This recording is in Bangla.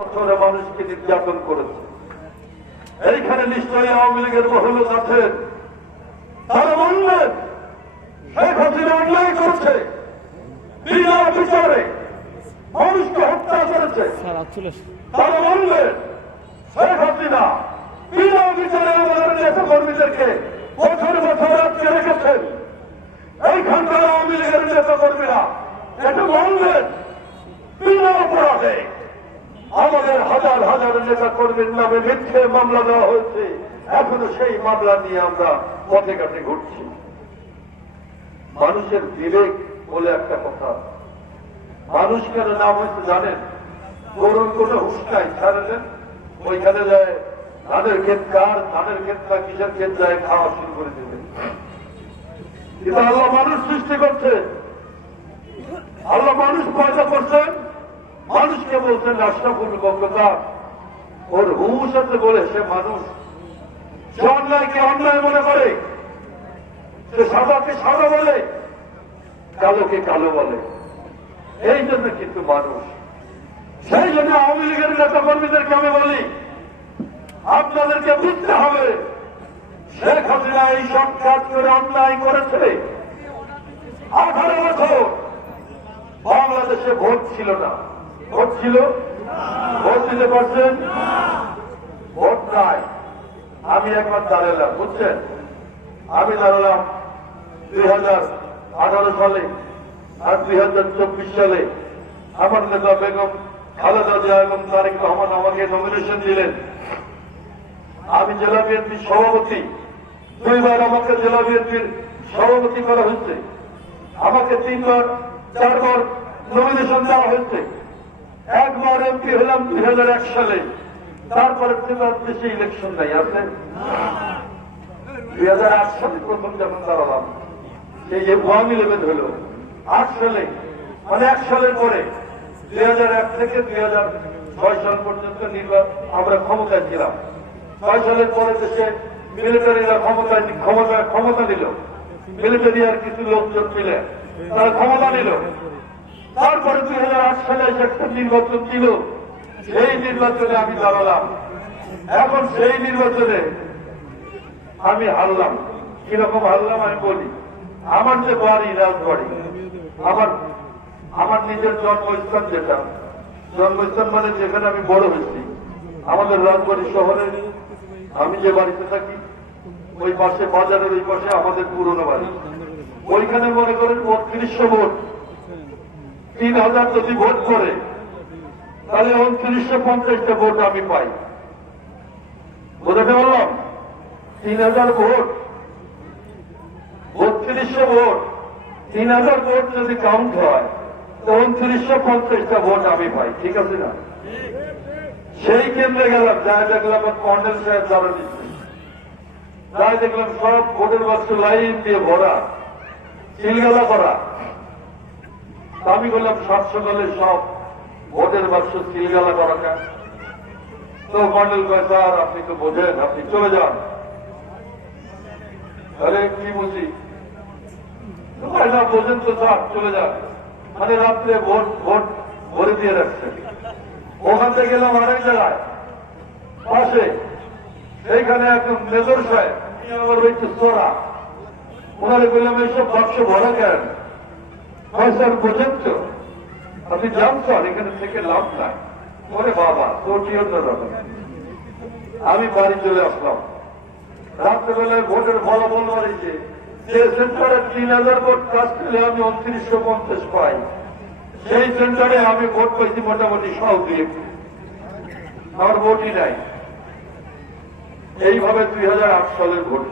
বছরে মানুষকে নির্যাতন করেছে। এইখানে নিশ্চয়ই আওয়ামী লীগের বহু লোক আছেন তারা বললেন শেখ হাসিনা অন্যায় করছে। বিনা বিচারে মানুষকে হত্যা করেছে। তারা বললেন শেখ হাসিনা বিনা বিচারে আমাদের নেতা কর্মীদেরকে বছর বছর আটকে রেখেছেন। এইখানকার আওয়ামী লীগের নেতা কর্মীরা এটা বললেন বিনা অপরাধে আমাদের হাজার হাজার নেতা কর্মীর নামে মিথ্যে মামলা দেওয়া হয়েছে। এখনও সেই মামলা নিয়ে আমরা পথে ঘাটে ঘুরছি। মানুষের বিবেক বলে একটা কথা। মানুষ কেন নাম হয়েছে জানেন? গরুর কোন হুশ নাই ছাড়লেন ওইখানে যায়, ধানের ক্ষেত কার, ধানের ক্ষেত না কিসের ক্ষেত যায়, খাওয়া শুরু করে দেবে কিন্তু আল্লাহ মানুষ সৃষ্টি করছে। আল্লাহ মানুষ পয়দা করছেন। মানুষকে বলছেন রাষ্ট্রপুর বক্তা ওর হুশ আছে বলে সে মানুষ। সে অন্যায়কে অন্যায় মনে করে। সে সাদাকে সাদা বলে, কালোকে কালো বলে। এই জন্য কিন্তু মানুষ। সেই জন্য আওয়ামী লীগের নেতা কর্মীদেরকে আমি বলি, আপনাদেরকে বুঝতে হবে, শেখ হাসিনা এই সব কাজ করে অন্যায় করেছে। আঠারো বছর বাংলাদেশে ভোট ছিল না। ভোট ছিল? ভোট দিতে পারছেন? ভোট নাই। আমি একবার দাঁড়ালাম বুঝছেন? আমি দাঁড়ালাম দুই হাজার আঠারো সালে আর দুই হাজার চব্বিশ সালে আমার নেতা বেগম খালেদা জিয়া এবং তারেক রহমান আমাকে নমিনেশন দিলেন। আমি জেলা বিএনপির সভাপতি। দুইবার আমাকে জেলা বিএনপির সভাপতি করা হয়েছে। আমাকে তিনবার, চারবার নমিনেশন দেওয়া হয়েছে। একবার এমপি হলাম দুই হাজার এক সালে। তারপরে দেশে ইলেকশন নাই আছে দুই হাজার আট সালে প্রথম যখন দাঁড়ালাম, সেই যে ওয়ান ইলেভেন হলো, আট সালে মানে এক সালের পরে, দুই হাজার এক থেকে দুই হাজার ছয় সাল পর্যন্ত নির্বাচন আমরা ক্ষমতায় ছিলাম। ছয় সালের পরে দেশে মিলিটারিরা ক্ষমতা ক্ষমতা ক্ষমতা নিল। মিলিটারি আর কিছু লোকজন মিলে তারা ক্ষমতা নিল। তারপরে দুই হাজার আট এসে একটা নির্বাচন ছিল। সেই নির্বাচনে আমি দাঁড়ালাম। এখন সেই নির্বাচনে আমি হারলাম। কীরকম হারলাম আমি বলি, আমার যে বাড়ি, রাজবাড়ি, আমার আমার নিজের জন্মস্থান যেটা, জন্মস্থান মানে যেখানে আমি বড় হয়েছি। আমাদের রাজবাড়ি শহরে আমি যে বাড়িতে থাকি, ওই পাশে, বাজারের ওই পাশে আমাদের পুরনো বাড়ি। ওইখানে মনে করেন বত্রিশশো ভোট। তিন হাজার যদি ভোট করে, তাহলে উনত্রিশশো পঞ্চাশটা ভোট আমি পাই। বোঝাতে পারলাম? তিন হাজার ভোট বত্রিশশো ভোট তিন হাজার ভোট যদি কাউন্ট হয়, তো উনত্রিশশো পঞ্চাশটা ভোট আমি পাই, ঠিক আছে না? সেই কেন্দ্রে গেলাম যা দেখলাম কর্নেল সাহেব দ্বারা দিচ্ছে যাই দেখলাম সব ভোটের বাক্স লাইন দিয়ে ভরা চিলগালা করা। আমি বললাম, সাত সকালে সব ভোটের বাক্স সিলগালা করা কেন তো কর্নেল কয়, স্যার, আপনি তো বোঝেন, আপনি চলে যান। আরে, কি বুঝি না, বোঝেন তো, স্যার, চলে যান। মানে রাত্রে ভোট ভোট ভরে দিয়ে রাখছেন। ওখান থেকে গেলাম আরেক জায়গায়, পাশে। সেইখানে একজন মেজর সাহেব আমার হচ্ছে সোরা। ওনারে বললাম এইসব বাক্স ভরা কেন? হয় স্যার, বোঝেন তো। আপনি যান এখানে থেকে লাভ নাই। ওরে বাবা, তোর কি অন্যরকম আমি বাড়ি চলে আসলাম। রাত্রেবেলায় ভোটের ফলাফল বাড়িছে। যে সেন্টারে তিন হাজার ভোট কাজ করলে আমি উনত্রিশশো পঞ্চাশ পাই। সেই সেন্টারে আমি ভোট পাইছি মোটামুটি সব দিয়ে। আমার ভোটই নাই। এইভাবে দুই হাজার আট সালের ভোট